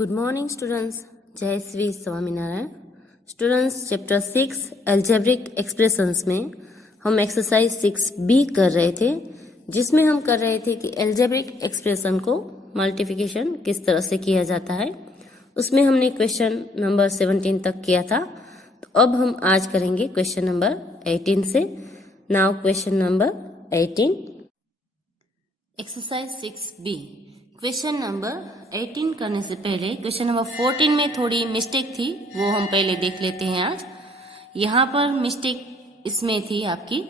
Good morning students, जय Shri Swaminarayan. Students, chapter 6 algebraic expressions में हम एक्सरसाइज 6B कर रहे थे, जिसमें हम कर रहे थे कि अलजेब्रिक एक्सप्रेशन को मल्टीप्लिकेशन किस तरह से किया जाता है। उसमें हमने क्वेश्चन नंबर 17 तक किया था। तो अब हम आज करेंगे क्वेश्चन नंबर 18 से। Now question number 18, exercise 6B। Question number 18 करने से पहले क्वेश्चन नंबर 14 में थोड़ी मिस्टेक थी, वो हम पहले देख लेते हैं आज। यहाँ पर मिस्टेक इसमें थी आपकी,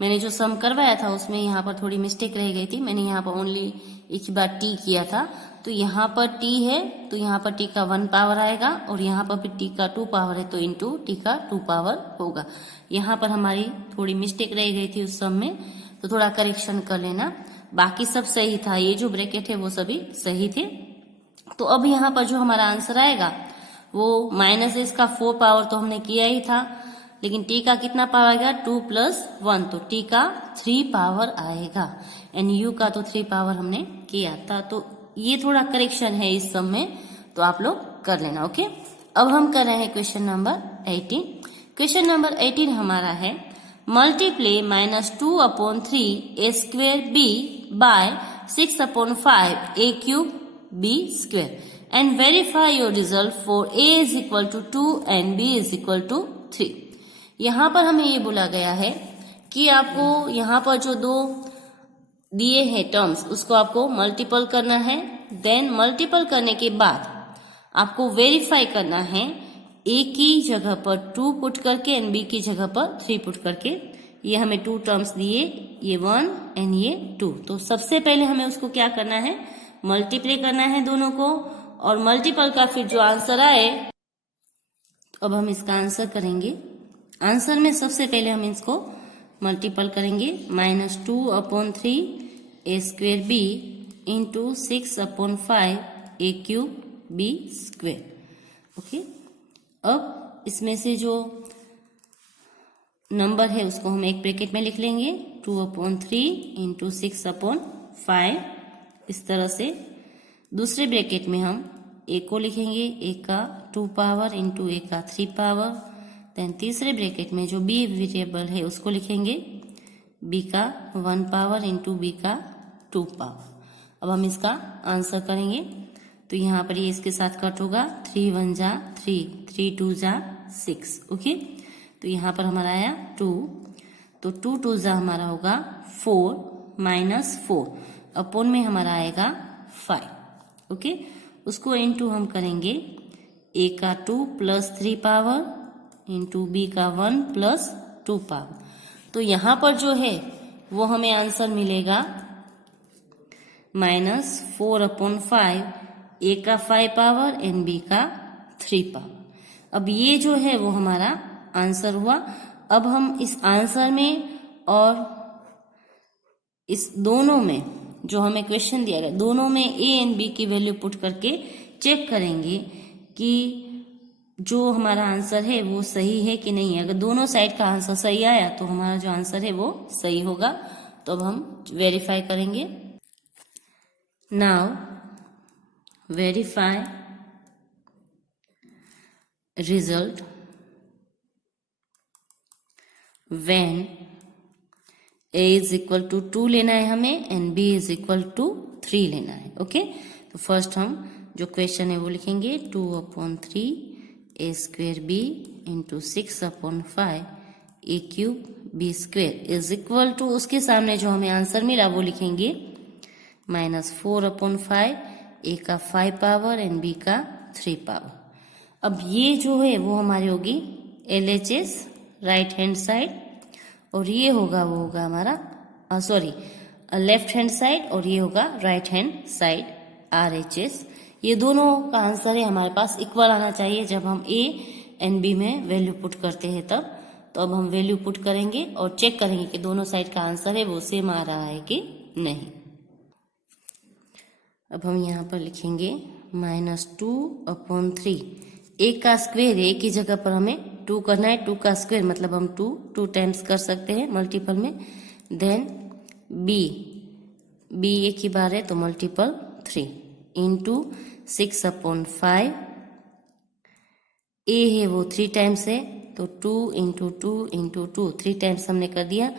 मैंने जो सम करवाया था उसमें यहाँ पर थोड़ी मिस्टेक रह गई थी। मैंने यहाँ पर ओनली एक बार टी किया था, तो यहाँ पर टी है तो यहाँ पर टी का 1 पावर आएगा, और यहाँ पर भी टी का 2 पावर है तो इंटू टी का 2 पावर होगा। यहाँ पर हमारी थोड़ी मिस्टेक रह गई थी उस सम में, तो थोड़ा करेक्शन कर लेना। बाकी सब सही था, ये जो ब्रैकेट है वो सभी सही थे। तो अब यहाँ पर जो हमारा आंसर आएगा वो माइनस इसका 4 पावर तो हमने किया ही था, लेकिन टी का कितना पावर आएगा 2 + 1, तो टी का 3 पावर आएगा, एंड यू का तो 3 पावर हमने किया था। तो ये थोड़ा करेक्शन है इस सम में, तो आप लोग कर लेना। ओके, अब हम कर रहे हैं क्वेश्चन नंबर 18। क्वेश्चन नंबर 18 हमारा है multiply -2/3 a² b by 6/5 a³ b² and verify your result for a = 2 and b = 3। यहाँ पर हमें ये बोला गया है कि आपको यहाँ पर जो दो दिए हैं टर्म्स उसको आपको मल्टीपल करना है। देन मल्टीपल करने के बाद आपको वेरीफाई करना है, ए की जगह पर 2 पुट करके एंड बी की जगह पर 3 पुट करके। ये हमें 2 टर्म्स दिए, ये 1 एंड ये 2। तो सबसे पहले हमें उसको क्या करना है, मल्टीप्लाई करना है दोनों को, और मल्टीपल का फिर जो आंसर आए, तो अब हम इसका आंसर करेंगे। आंसर में सबसे पहले हम इसको मल्टीपल करेंगे, -2/3 a² b into 6/5 a³ b²। Okay, अब इसमें से जो नंबर है उसको हम एक ब्रैकेट में लिख लेंगे, 2/3 इंटू 6/5 इस तरह से। दूसरे ब्रैकेट में हम ए को लिखेंगे, ए का 2 पावर इंटू ए का 3 पावर। देन तीसरे ब्रैकेट में जो बी वेरिएबल है उसको लिखेंगे, बी का 1 पावर इंटू बी का 2 पावर। अब हम इसका आंसर करेंगे, तो यहाँ पर ये इसके साथ कट होगा, 3 × 1 = 3, 3 × 2 = 6। ओके, तो यहाँ पर हमारा आया 2, तो 2 × 2 = हमारा होगा 4 -4 अपॉन में हमारा आएगा 5। ओके, उसको इंटू हम करेंगे, ए का 2 + 3 पावर इंटू बी का 1 + 2 पावर। तो यहाँ पर जो है वो हमें आंसर मिलेगा -4/5, ए का 5 पावर एंड बी का 3 पावर। अब ये जो है वो हमारा आंसर हुआ। अब हम इस आंसर में और इस दोनों में जो हमें क्वेश्चन दिया गया, दोनों में ए एंड बी की वैल्यू पुट करके चेक करेंगे कि जो हमारा आंसर है वो सही है कि नहीं है। अगर दोनों साइड का आंसर सही आया तो हमारा जो आंसर है वो सही होगा। तो अब हम वेरीफाई करेंगे। Now verify result when a = 2 लेना है हमें एंड b = 3 लेना है। ओके, तो फर्स्ट हम जो क्वेश्चन है वो लिखेंगे, 2/3 a² b into 6/5 a³ b² = उसके सामने जो हमें आंसर मिला वो लिखेंगे, -4/5 ए का 5 पावर एंड बी का 3 पावर। अब ये जो है वो हमारी होगी LHS राइट हैंड साइड, और ये होगा वो होगा हमारा लेफ्ट हैंड साइड, और ये होगा राइट हैंड साइड RHS। ये दोनों का आंसर है हमारे पास इक्वल आना चाहिए जब हम ए एंड बी में वैल्यू पुट करते हैं तब। तो अब हम वैल्यू पुट करेंगे और चेक करेंगे कि दोनों साइड का आंसर है वो सेम आ रहा है कि नहीं। अब हम यहाँ पर लिखेंगे -2/3, ए का स्क्वायर, ए की जगह पर हमें 2 करना है, 2 का स्क्वायर मतलब हम 2 टाइम्स कर सकते हैं मल्टीपल में। देन बी एक ही बार है तो मल्टीपल 3 इंटू 6/5। ए है वो 3 टाइम्स है, तो 2 × 2 × 2 3 टाइम्स हमने कर दिया।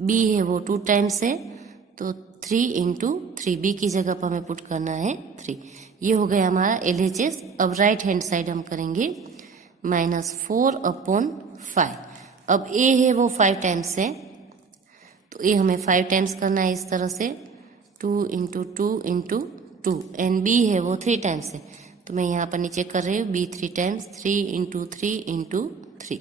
बी है वो 2 टाइम्स है, तो 3 × 3 बी की जगह पर हमें पुट करना है 3। ये हो गया हमारा LHS। अब राइट हैंड साइड हम करेंगे -4/5। अब ए है वो 5 टाइम्स है, तो ये हमें 5 टाइम्स करना है इस तरह से, 2 × 2 × 2। एंड बी है वो 3 टाइम्स है, तो मैं यहाँ पर नीचे कर रही हूँ बी 3 टाइम्स, 3 × 3 × 3।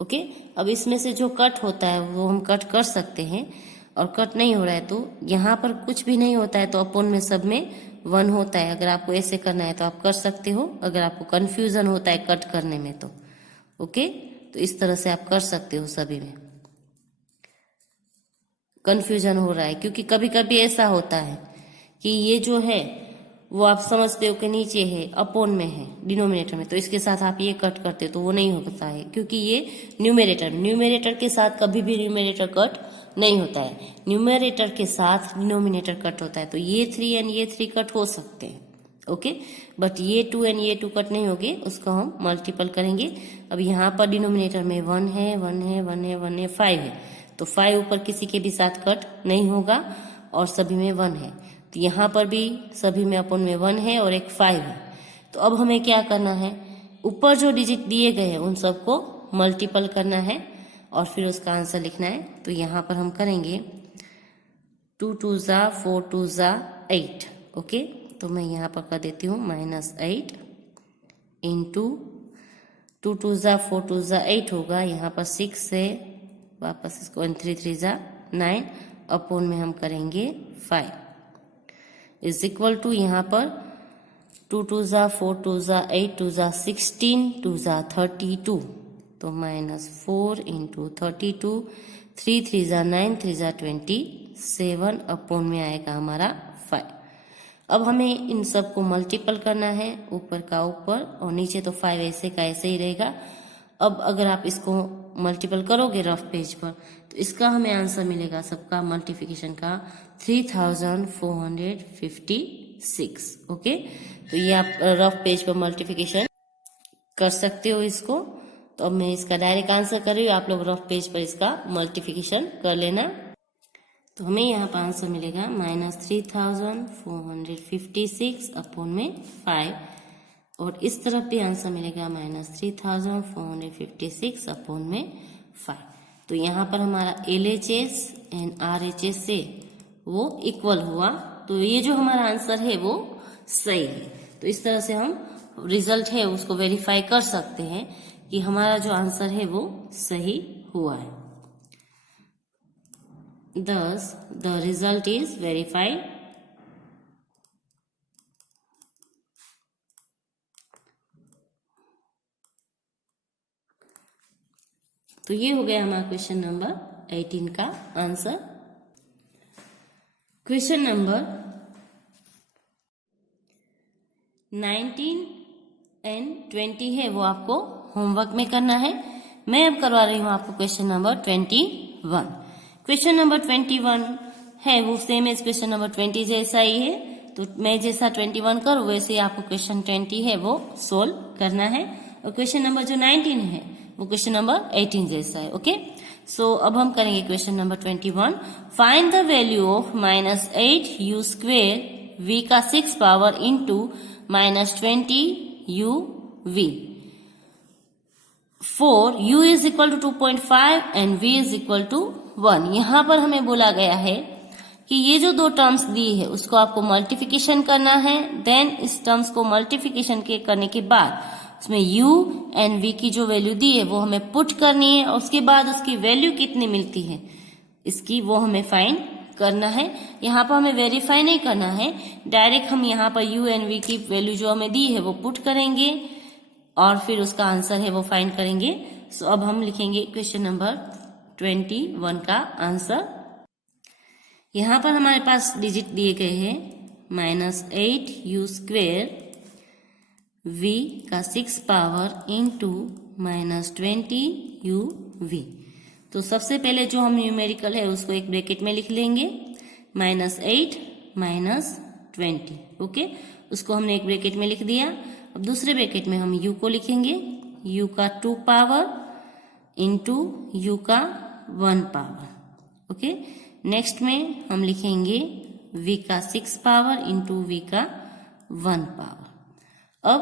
ओके। अब इसमें से जो कट होता है वो हम कट कर सकते हैं, और कट नहीं हो रहा है तो यहाँ पर कुछ भी नहीं होता है तो अपोन में सब में 1 होता है। अगर आपको ऐसे करना है तो आप कर सकते हो, अगर आपको कंफ्यूजन होता है कट करने में तो ओके, तो इस तरह से आप कर सकते हो। सभी में कंफ्यूजन हो रहा है क्योंकि कभी कभी ऐसा होता है कि ये जो है वो आप समझते हो कि नीचे है, अपोन में है, डिनोमिनेटर में, तो इसके साथ आप ये कट करते हो तो वो नहीं होता है क्योंकि ये न्यूमेरेटर के साथ कभी भी न्यूमेरेटर कट नहीं होता है। न्यूमेरेटर के साथ डिनोमिनेटर कट होता है, तो ये 3 एंड ये 3 कट हो सकते हैं ओके, बट ये 2 एंड ये 2 कट नहीं होंगे, उसको हम मल्टीपल करेंगे। अब यहाँ पर डिनोमिनेटर में 1 है, 1 है, 1 है, 1 है, 5 है, तो 5 ऊपर किसी के भी साथ कट नहीं होगा और सभी में 1 है, तो यहाँ पर भी सभी में अपन में 1 है और एक 5 है। तो अब हमें क्या करना है, ऊपर जो डिजिट दिए गए हैं उन सबको मल्टीपल करना है और फिर उसका आंसर लिखना है। तो यहाँ पर हम करेंगे 2 2 ज़ा 4 2 ज़ा 8 ओके, तो मैं यहाँ पर कर देती हूँ -8 इंटू 2 2 ज़ा 4 2 ज़ा 8 होगा, यहाँ पर 6 है, वापस इसको 3 3 ज़ा 9 अपोन में हम करेंगे 5 इज इक्वल टू यहाँ पर 2 2 ज़ा 4 2 ज़ा 8 2 ज़ा 16 2 ज़ा 32, तो -4 × 32, 3 3 ज़ा 9 3 ज़ा 27 अपोन में आएगा हमारा 5। अब हमें इन सबको मल्टीपल करना है, ऊपर का ऊपर और नीचे तो 5 ऐसे का ऐसे ही रहेगा। अब अगर आप इसको मल्टीपल करोगे रफ पेज पर तो इसका हमें आंसर मिलेगा सबका मल्टीप्लिकेशन का 3456 ओके, तो ये आप रफ पेज पर मल्टीप्लिकेशन कर सकते हो इसको। तो अब मैं इसका डायरेक्ट आंसर कर रही हूँ, आप लोग रफ पेज पर इसका मल्टीप्लिकेशन कर लेना। तो हमें यहाँ पर आंसर मिलेगा -3456 अपोन में 5, और इस तरफ भी आंसर मिलेगा -3456 अपोन में 5। तो यहाँ पर हमारा LHS एंड RHS से वो इक्वल हुआ, तो ये जो हमारा आंसर है वो सही है। तो इस तरह से हम रिजल्ट है उसको वेरीफाई कर सकते हैं कि हमारा जो आंसर है वो सही हुआ है। Thus, the result is verified. तो ये हो गया हमारा क्वेश्चन नंबर 18 का आंसर। क्वेश्चन नंबर 19 एंड 20 है वो आपको होमवर्क में करना है। मैं अब करवा रही हूँ आपको क्वेश्चन नंबर 21। क्वेश्चन नंबर 21 है वो सेम एज क्वेश्चन नंबर 20 जैसा ही है, तो मैं जैसा 21 करूँ वैसे ही आपको क्वेश्चन 20 है वो सोल्व करना है। और क्वेश्चन नंबर जो 19 है वो क्वेश्चन नंबर 18 जैसा है ओके। सो अब हम करेंगे question number 21। Find the value of -8u² v का 6 power into -20uv for u is equal to 2.5 and v is equal to 1। यहाँ पर हमें बोला गया है कि ये जो दो टर्म्स दी है उसको आपको मल्टीप्लिकेशन करना है, देन इस टर्म्स को मल्टीप्लिकेशन के करने के बाद उसमें u एंड v की जो वैल्यू दी है वो हमें पुट करनी है, और उसके बाद उसकी वैल्यू कितनी मिलती है इसकी वो हमें फाइंड करना है। यहाँ पर हमें वेरीफाई नहीं करना है, डायरेक्ट हम यहाँ पर u एंड v की वैल्यू जो हमें दी है वो पुट करेंगे और फिर उसका आंसर है वो फाइंड करेंगे। सो अब हम लिखेंगे क्वेश्चन नंबर 21 का आंसर। यहाँ पर हमारे पास डिजिट दिए गए हैं -8u² v का 6 पावर इंटू -20uv। तो सबसे पहले जो हम न्यूमेरिकल है उसको एक ब्रैकेट में लिख लेंगे, -8 -20 ओके, उसको हमने एक ब्रैकेट में लिख दिया। अब दूसरे ब्रैकेट में हम u को लिखेंगे, u का 2 पावर इंटू u का 1 पावर। ओके, नेक्स्ट में हम लिखेंगे v का 6 पावर इंटू v का 1 पावर। अब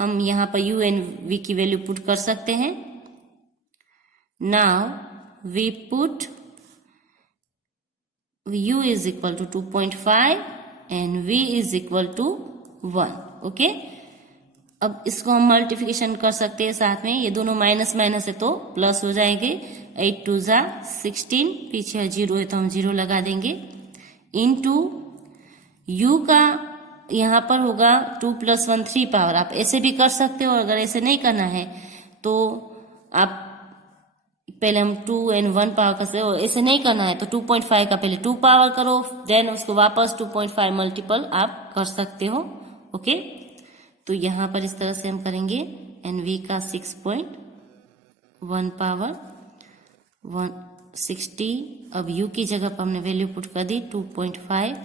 हम यहाँ पर u एंड v की वैल्यू पुट कर सकते हैं। Now we put u is equal to 2.5 and v is equal to 1। Okay, अब इसको हम मल्टीप्लिकेशन कर सकते हैं साथ में, ये दोनों माइनस माइनस है तो प्लस हो जाएंगे। 8 2 जा 16, पीछे 0 है तो हम 0 लगा देंगे, इनटू u का यहाँ पर होगा 2 + 1 3 पावर। आप ऐसे भी कर सकते हो, अगर ऐसे नहीं करना है तो आप पहले हम 2 and 1 पावर कर सकते हो। ऐसे नहीं करना है तो 2.5 का पहले 2 पावर करो, देन उसको वापस 2.5 मल्टीपल आप कर सकते हो। ओके, तो यहाँ पर इस तरह से हम करेंगे। एंड v का 6.1 पावर 160। अब u की जगह पर हमने वैल्यू पुट कर दी 2.5,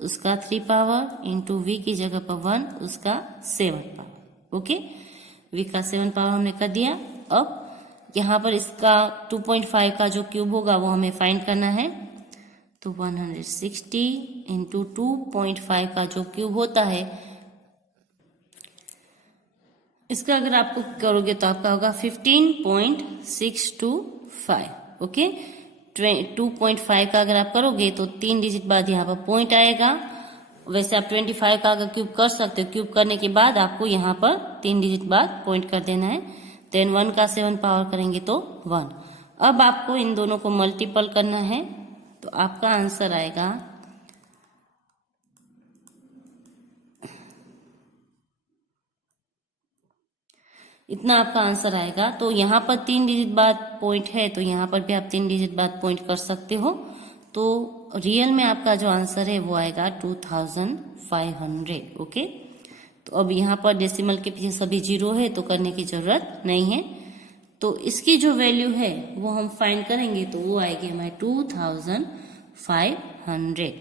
उसका 3 पावर इंटू v की जगह पर 1, उसका 7 पावर। ओके, v का 7 पावर हमने कर दिया। अब यहाँ पर इसका 2.5 का जो क्यूब होगा वो हमें फाइंड करना है, तो 160 इंटू 2.5 का जो क्यूब होता है, इसका अगर आपको करोगे तो आपका होगा 15.625। ओके, 2.5 का अगर आप करोगे तो 3 डिजिट बाद यहाँ पर पॉइंट आएगा। वैसे आप 25 का अगर क्यूब कर सकते हो, क्यूब करने के बाद आपको यहाँ पर 3 डिजिट बाद पॉइंट कर देना है। देन 1 का 7 पावर करेंगे तो 1। अब आपको इन दोनों को मल्टीपल करना है, तो आपका आंसर आएगा इतना, आपका आंसर आएगा। तो यहाँ पर 3 डिजिट बाद पॉइंट है, तो यहाँ पर भी आप 3 डिजिट बाद पॉइंट कर सकते हो। तो रियल में आपका जो आंसर है वो आएगा 2500। ओके, तो अब यहाँ पर डेसिमल के पीछे सभी 0 है तो करने की जरूरत नहीं है। तो इसकी जो वैल्यू है वो हम फाइंड करेंगे, तो वो आएगी हमारे 2500।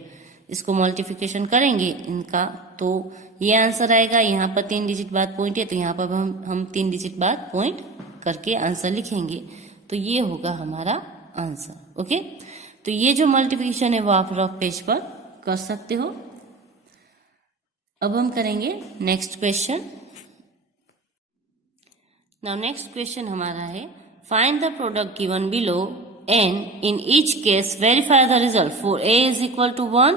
इसको मल्टीप्लिकेशन करेंगे इनका, तो ये आंसर आएगा। यहाँ पर 3 डिजिट बाद पॉइंट है तो यहाँ पर हम 3 डिजिट बाद पॉइंट करके आंसर लिखेंगे, तो ये होगा हमारा आंसर। ओके, तो ये जो मल्टीप्लिकेशन है वो आप रफ पेज पर कर सकते हो। अब हम करेंगे next question. Now next question हमारा है, find the product given below and in each case verify the result for a is equal to 1,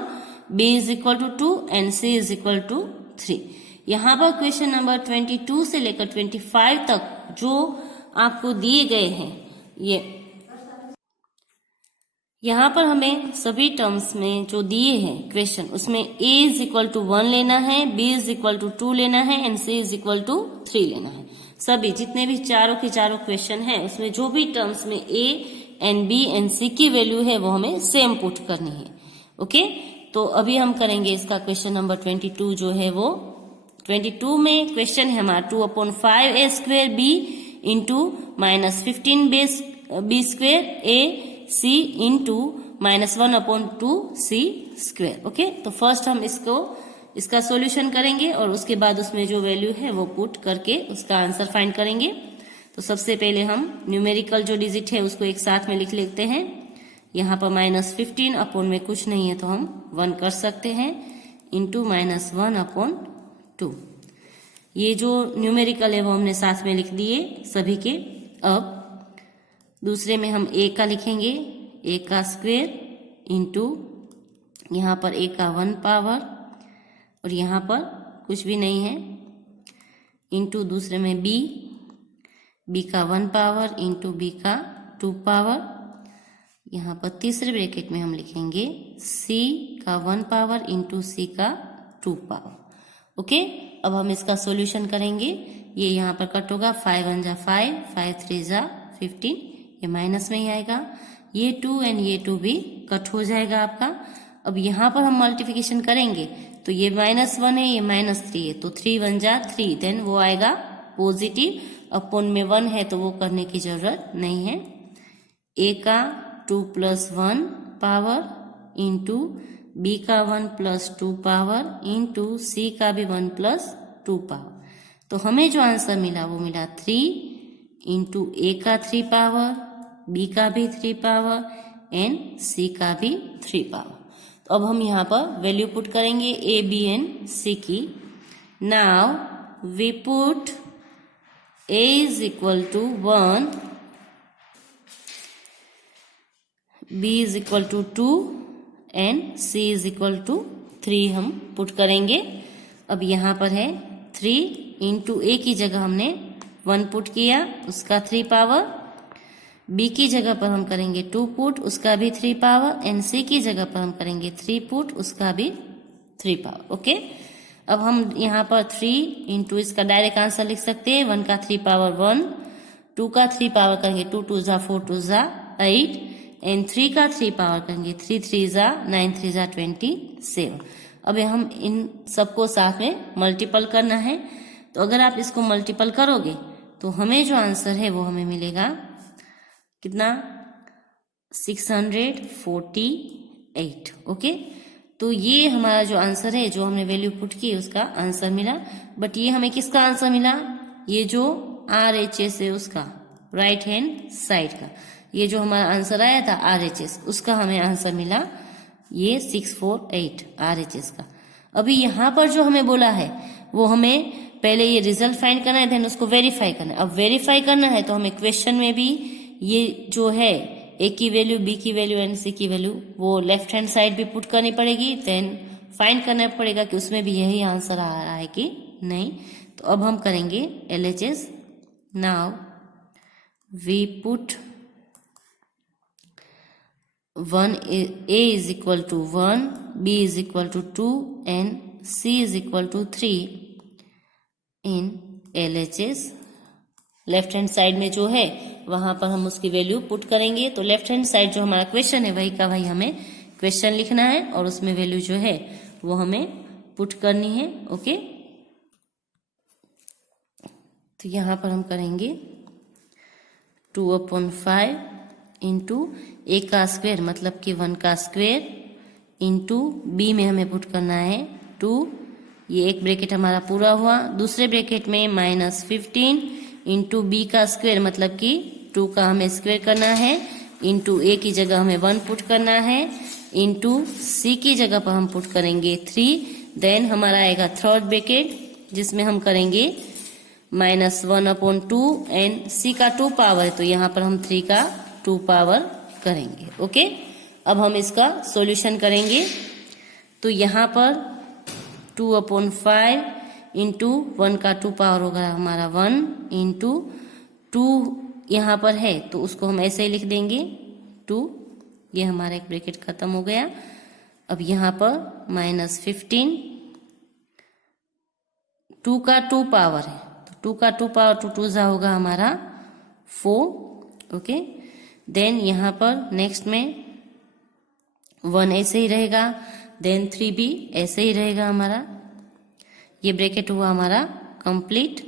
b is equal to 2 and c is equal to 3। यहाँ पर question number 22 से लेकर 25 तक जो आपको दिए गए हैं, ये यहाँ पर हमें सभी टर्म्स में जो दिए हैं क्वेश्चन, उसमें a इज इक्वल टू 1 लेना है, b इज इक्वल टू 2 लेना है and c is equal to 3 लेना है। सभी जितने भी चारों के चारों क्वेश्चन है उसमें जो भी टर्म्स में a and b and c की वैल्यू है वो हमें सेम पुट करनी है। ओके, तो अभी हम करेंगे इसका क्वेश्चन नंबर 22 जो है वो 22 में क्वेश्चन है हमारा 2/5a² b into -15b² a c into -1/2c²। Okay, तो फर्स्ट हम इसका सॉल्यूशन करेंगे और उसके बाद उसमें जो वैल्यू है वो पुट करके उसका आंसर फाइंड करेंगे। तो सबसे पहले हम न्यूमेरिकल जो डिजिट है उसको एक साथ में लिख लेते हैं। यहाँ पर -15 अपॉन में कुछ नहीं है तो हम 1 कर सकते हैं, इंटू -1/2। ये जो न्यूमेरिकल है वो हमने साथ में लिख दिए सभी के। अब दूसरे में हम a का लिखेंगे, a का स्क्वायर इंटू यहाँ पर a का 1 पावर और यहाँ पर कुछ भी नहीं है, इंटू दूसरे में b का 1 पावर इंटू b का 2 पावर। यहाँ पर तीसरे ब्रैकेट में हम लिखेंगे c का 1 पावर इंटू c का 2 पावर। ओके, अब हम इसका सॉल्यूशन करेंगे। ये यहाँ पर कट होगा, 5 1 जा 5, 5 3 जा 15, ये माइनस में ही आएगा। ये 2 एंड ये 2 भी कट हो जाएगा आपका। अब यहाँ पर हम मल्टीप्लिकेशन करेंगे तो ये -1 है, ये -3 है, तो 3 1 जा 3, देन वो आएगा पॉजिटिव। अपॉन में 1 है तो वो करने की जरूरत नहीं है। a का 2 + 1 पावर इंटू बी का 1 + 2 पावर इंटू सी का भी 1 + 2 पावर। तो हमें जो आंसर मिला वो मिला 3 इंटू ए का 3 पावर, बी का भी 3 पावर एंड सी का भी 3 पावर। तो अब हम यहाँ पर वैल्यू पुट करेंगे ए, बी एंड सी की। Now we put A is equal to 1, B is equal to 2 and C is equal to 3 हम पुट करेंगे। अब यहाँ पर है 3 इंटू ए की जगह हमने 1 पुट किया, उसका 3 पावर, बी की जगह पर हम करेंगे 2 पुट, उसका भी 3 पावर एंड सी की जगह पर हम करेंगे 3 पुट, उसका भी 3 पावर। ओके, अब हम यहाँ पर 3 इंटू इसका डायरेक्ट आंसर लिख सकते हैं। 1 का 3 पावर 1, 2 का 3 पावर करेंगे 2 2 जा 4 2 जा 8 एंड 3 का 3 पावर करेंगे 3 3 जा 9 3 जा 27। अब हम इन सबको साथ में मल्टीपल करना है। तो अगर आप इसको मल्टीपल करोगे तो हमें जो आंसर है वो हमें मिलेगा कितना, 648। ओके, तो ये हमारा जो आंसर है, जो हमने वैल्यू पुट की उसका आंसर मिला। बट ये हमें किसका आंसर मिला, ये जो RHS है उसका, राइट हैंड साइड का, ये जो हमारा आंसर आया था RHS, उसका हमें आंसर मिला ये 648 RHS का। अभी यहाँ पर जो हमें बोला है वो हमें पहले ये रिजल्ट फाइंड करना है, देन उसको वेरीफाई करना है। अब वेरीफाई करना है तो हमें क्वेश्चन में भी ये जो है ए की वैल्यू, बी की वैल्यू एंड सी की वैल्यू वो लेफ्ट हैंड साइड भी पुट करनी पड़ेगी, देन फाइंड करना पड़ेगा कि उसमें भी यही आंसर आ रहा है कि नहीं। तो अब हम करेंगे LHS। Now we put 1 A is equal to 1, B is equal to 2 and C is equal to 3 in LHS। Left hand side में जो है वहां पर हम उसकी वैल्यू पुट करेंगे। तो लेफ्ट हैंड साइड जो हमारा क्वेश्चन है वही का वही हमें क्वेश्चन लिखना है और उसमें वैल्यू जो है वो हमें पुट करनी है। ओके, तो यहां पर हम करेंगे 2/5 इंटू ए का स्क्वायर मतलब कि 1 का स्क्वायर इंटू बी में हमें पुट करना है 2, ये एक ब्रैकेट हमारा पूरा हुआ। दूसरे ब्रैकेट में -15 इंटू बी का स्क्वायर मतलब कि 2 का हमें स्क्वायर करना है, इंटू ए की जगह हमें 1 पुट करना है, इंटू सी की जगह पर हम पुट करेंगे 3। देन हमारा आएगा थर्ड ब्रैकेट जिसमें हम करेंगे -1/2 एंड सी का 2 पावर है तो यहाँ पर हम 3 का 2 पावर करेंगे। ओके, अब हम इसका सॉल्यूशन करेंगे। तो यहाँ पर 2/5 इंटू 1 का 2 पावर होगा हमारा 1 इंटू 2 यहाँ पर है तो उसको हम ऐसे ही लिख देंगे 2, ये हमारा एक ब्रैकेट खत्म हो गया। अब यहाँ पर -15, 2 का 2 पावर है तो 2 का 2 पावर 2 2 जा होगा हमारा 4। ओके, देन यहाँ पर नेक्स्ट में 1 ऐसे ही रहेगा, देन 3 भी ऐसे ही रहेगा हमारा। ये ब्रैकेट हुआ हमारा complete.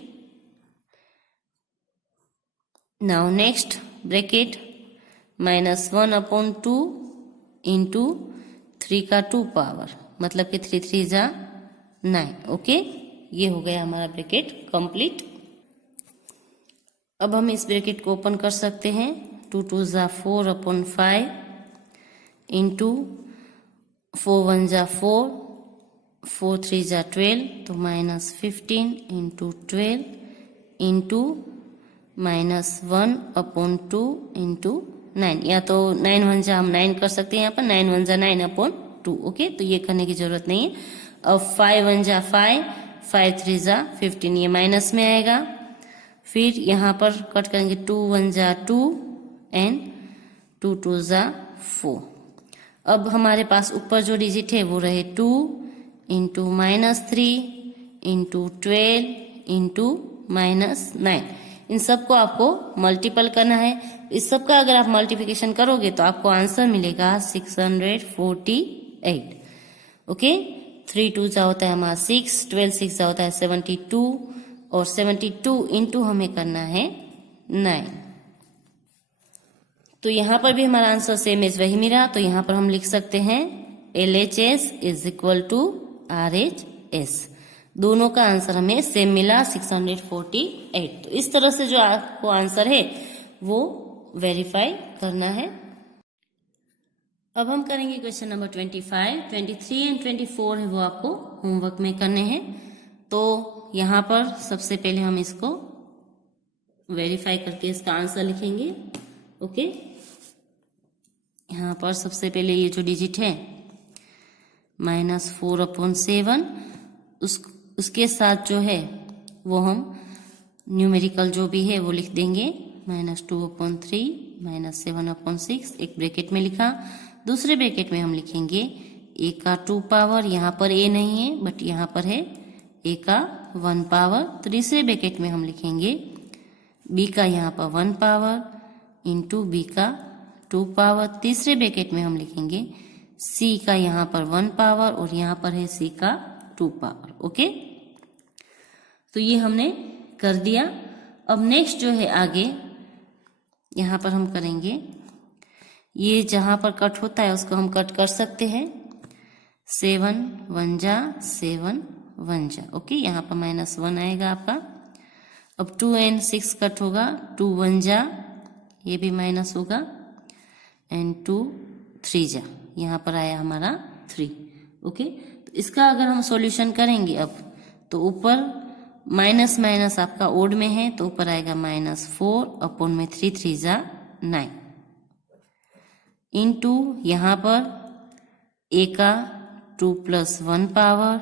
Now next bracket -1/2 into 3 का 2 पावर मतलब कि 3 3 जा 9। ओके, ये हो गया हमारा ब्रैकेट कंप्लीट। अब हम इस ब्रैकेट को ओपन कर सकते हैं। 2 2 जा 4/5 इंटू 4 1 जा 4, 4 3 जा 12 तो -15 इंटू 12 इंटू -1/2 इंटू 9, या तो 9 1 जा हम 9 कर सकते हैं यहाँ पर, 9 1 जा 9/2। ओके, तो ये करने की जरूरत नहीं है। अब 5 1 जा 5, 5 3 जा 15, ये माइनस में आएगा। फिर यहाँ पर कट करेंगे 2 1 जा 2 एंड 2 2 जा 4। अब हमारे पास ऊपर जो डिजिट है वो रहे 2 इंटू -3 इंटू 12 इंटू -9। इन सबको आपको मल्टीपल करना है। इस सब का अगर आप मल्टीप्लिकेशन करोगे तो आपको आंसर मिलेगा 648। ओके, 3 2 जा होता है हमारा 6, 12 6 जा होता है 72 और 72 इंटू हमें करना है 9। तो यहाँ पर भी हमारा आंसर सेम एज वही मिला, तो यहाँ पर हम लिख सकते हैं LHS is equal to RHS। दोनों का आंसर हमें सेम मिला 648। तो इस तरह से जो आपको आंसर है वो वेरीफाई करना है। अब हम करेंगे क्वेश्चन नंबर 25, 23 एंड 24 है वो आपको होमवर्क में करने हैं। तो यहाँ पर सबसे पहले हम इसको वेरीफाई करके इसका आंसर लिखेंगे। ओके, यहाँ पर सबसे पहले ये जो डिजिट है -4/7, उसके साथ जो है वो हम न्यूमेरिकल जो भी है वो लिख देंगे। -2/3 -7/6 एक ब्रैकेट में लिखा। दूसरे ब्रैकेट में हम लिखेंगे a का 2 पावर, यहाँ पर a नहीं है बट यहाँ पर है a का 1 पावर। तीसरे ब्रैकेट में हम लिखेंगे b का यहाँ पर 1 पावर इंटू b का 2 पावर। तीसरे ब्रैकेट में हम लिखेंगे c का यहाँ पर 1 पावर और यहाँ पर है c का 2 पावर। ओके, तो ये हमने कर दिया। अब नेक्स्ट जो है आगे यहाँ पर हम करेंगे, ये जहां पर कट होता है उसको हम कट कर सकते हैं। 7 1 जा 7 1 जा। ओके, यहाँ पर -1 आएगा आपका। अब 2 एंड 6 कट होगा, 2 1 जा, ये भी माइनस होगा, एंड 2 3 जा, यहाँ पर आया हमारा 3। ओके, तो इसका अगर हम सॉल्यूशन करेंगे अब तो ऊपर माइनस माइनस आपका ओड में है तो ऊपर आएगा -4/3 3 जा 9 इंटू यहाँ पर a का 2 + 1 पावर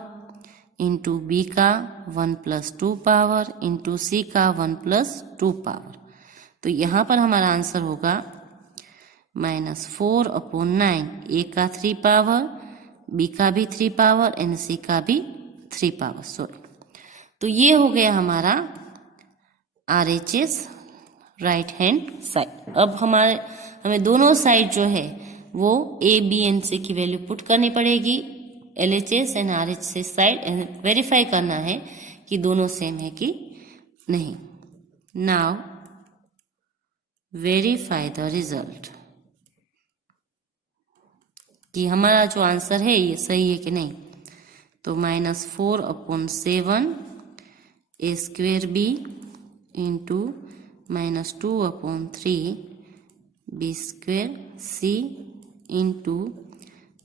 इंटू b का 1 + 2 पावर इंटू c का 1 + 2 पावर। तो यहाँ पर हमारा आंसर होगा -4/9, a का 3 पावर, b का भी 3 पावर एंड c का भी 3 पावर। सॉरी, तो ये हो गया हमारा RHS राइट हैंड साइड। अब हमें दोनों साइड जो है वो A, B एंड C की वैल्यू पुट करनी पड़ेगी, LHS and RHS side, and verify करना है कि दोनों सेम है कि नहीं। नाउ वेरीफाई द रिजल्ट कि हमारा जो आंसर है ये सही है कि नहीं। तो -4/7 A² B into -2/3 B² C into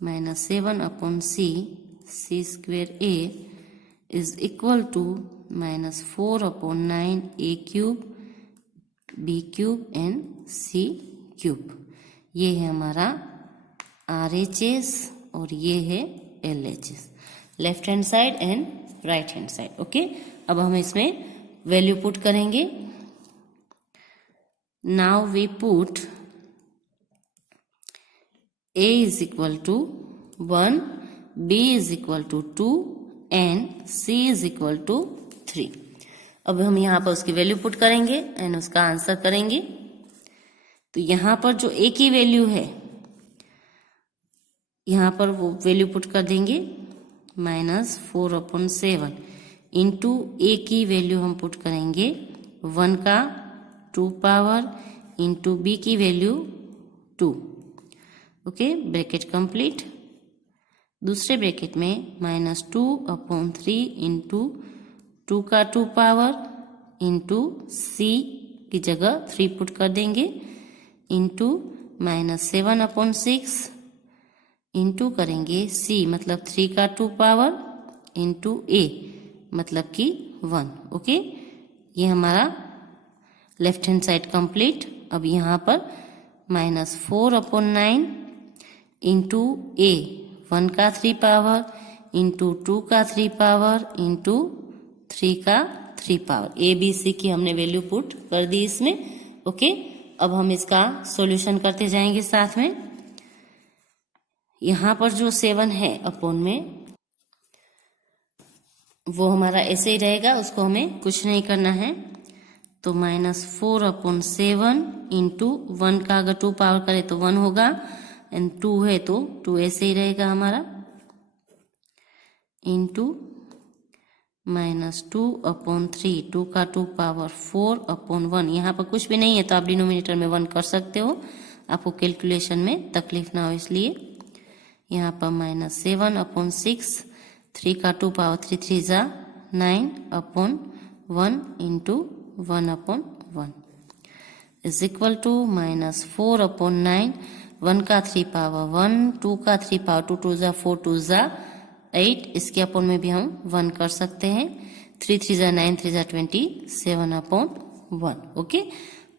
-7/C C² A is equal to -4/9 A³ B³ and C³। ये है हमारा RHS और ये है LHS, left hand side and right hand side. Okay, अब हम इसमें वैल्यू पुट करेंगे। Now we put A is equal to 1, B is equal to 2 and C is equal to 3। अब हम यहाँ पर उसकी वैल्यू पुट करेंगे एंड उसका आंसर करेंगे। तो यहाँ पर जो A की वैल्यू है यहाँ पर वो वैल्यू पुट कर देंगे -4/7 इंटू A की वैल्यू हम पुट करेंगे 1 का 2 पावर इंटू B की वैल्यू 2। Okay, bracket complete. दूसरे ब्रैकेट में -2/3 इंटू 2 का 2 पावर इंटू C की जगह 3 पुट कर देंगे इंटू -7/6 इंटू करेंगे C मतलब 3 का 2 पावर इंटू A मतलब कि 1। ओके, ये हमारा लेफ्ट हैंड साइड कंप्लीट। अब यहाँ पर -4/9 इंटू A 1 का 3 पावर इंटू 2 का 3 पावर इंटू 3 का 3 पावर, ABC की हमने वैल्यू पुट कर दी इसमें। ओके, अब हम इसका सॉल्यूशन करते जाएंगे साथ में। यहाँ पर जो 7 है अपॉन में वो हमारा ऐसे ही रहेगा, उसको हमें कुछ नहीं करना है। तो -4/7 इंटू 1 का अगर 2 पावर करे तो 1 होगा एंड 2 है तो 2 ऐसे ही रहेगा हमारा इंटू -2/3 2 का 2 पावर 4/1। यहाँ पर कुछ भी नहीं है तो आप डिनोमिनेटर में 1 कर सकते हो, आपको कैलकुलेशन में तकलीफ ना हो इसलिए। यहाँ पर -7/6, 3 का 2 पावर 3 3 जा 9/1 इंटू 1/1 इज इक्वल टू -4/9, 1 का 3 पावर 1, 2 का 3 पावर 2 2 जा 4 2 जा 8, इसके अपॉन में भी हम 1 कर सकते हैं, 3 3 जा 9 3 जा 27/1। ओके,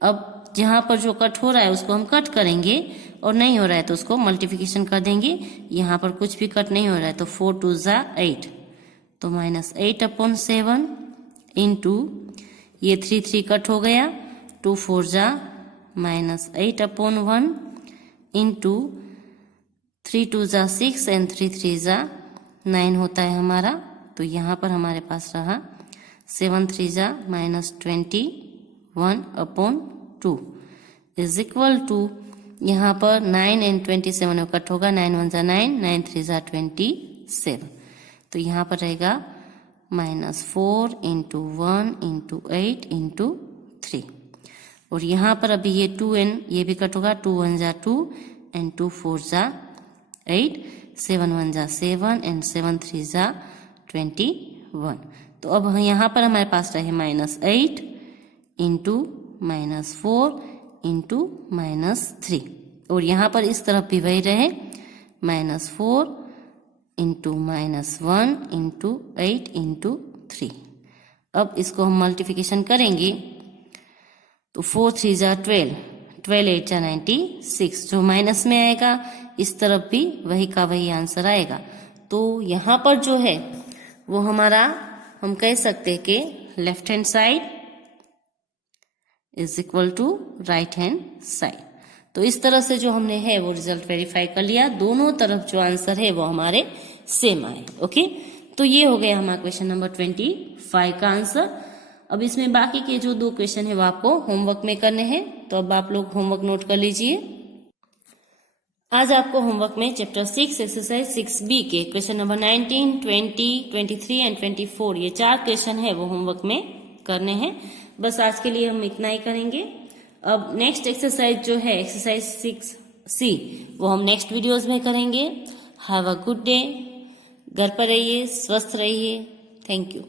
अब जहां पर जो कट हो रहा है उसको हम कट करेंगे और नहीं हो रहा है तो उसको मल्टीप्लिकेशन कर देंगे। यहाँ पर कुछ भी कट नहीं हो रहा है तो 4 2 जा 8, तो -8/7 इंटू ये 3 3 कट हो गया, 2 4 जा -8/1 इंटू 3 2 जा 6 एंड 3 3 जा 9 होता है हमारा। तो यहाँ पर हमारे पास रहा 7 3 जा -21/2 इज इक्वल टू, यहाँ पर 9 एंड 27 में कट होगा, 9 1 जा 9, 9 3 जा 27, तो यहाँ पर रहेगा -4 इंटू 1 इंटू 8 इंटू 3। और यहाँ पर अभी ये 2 एंड ये भी कट होगा, 2 1 जा 2 एंड 2 4 जा 8, 7 1 जा 7 एंड 7 3 जा 21। तो अब यहाँ पर हमारे पास रहे -8 इंटू -4 इंटू -3, और यहाँ पर इस तरफ भी वही रहे -4 इंटू -1 इंटू 8 इंटू 3। अब इसको हम मल्टीप्लिकेशन करेंगे तो 4 3 जा 12, 12 8 जा 96, जो माइनस में आएगा इस तरफ भी वही का वही आंसर आएगा। तो यहाँ पर जो है वो हमारा, हम कह सकते हैं कि left hand side is equal to right hand side. तो इस तरह से जो हमने है वो रिजल्ट वेरीफाई कर लिया, दोनों तरफ जो आंसर है वो हमारे सेम आए। ओके, तो ये हो गया हमारा क्वेश्चन नंबर 25 का आंसर। अब इसमें बाकी के जो 2 क्वेश्चन है वो आपको होमवर्क में करने हैं, तो अब आप लोग होमवर्क नोट कर लीजिए। आज आपको होमवर्क में चैप्टर 6 एक्सरसाइज 6B के क्वेश्चन नंबर 19, 20, 23 एंड 24 ये 4 क्वेश्चन है वो होमवर्क में करने हैं। बस आज के लिए हम इतना ही करेंगे। अब नेक्स्ट एक्सरसाइज जो है एक्सरसाइज 6C वो हम नेक्स्ट वीडियोस में करेंगे। हैव अ गुड डे, घर पर रहिए, स्वस्थ रहिए, थैंक यू।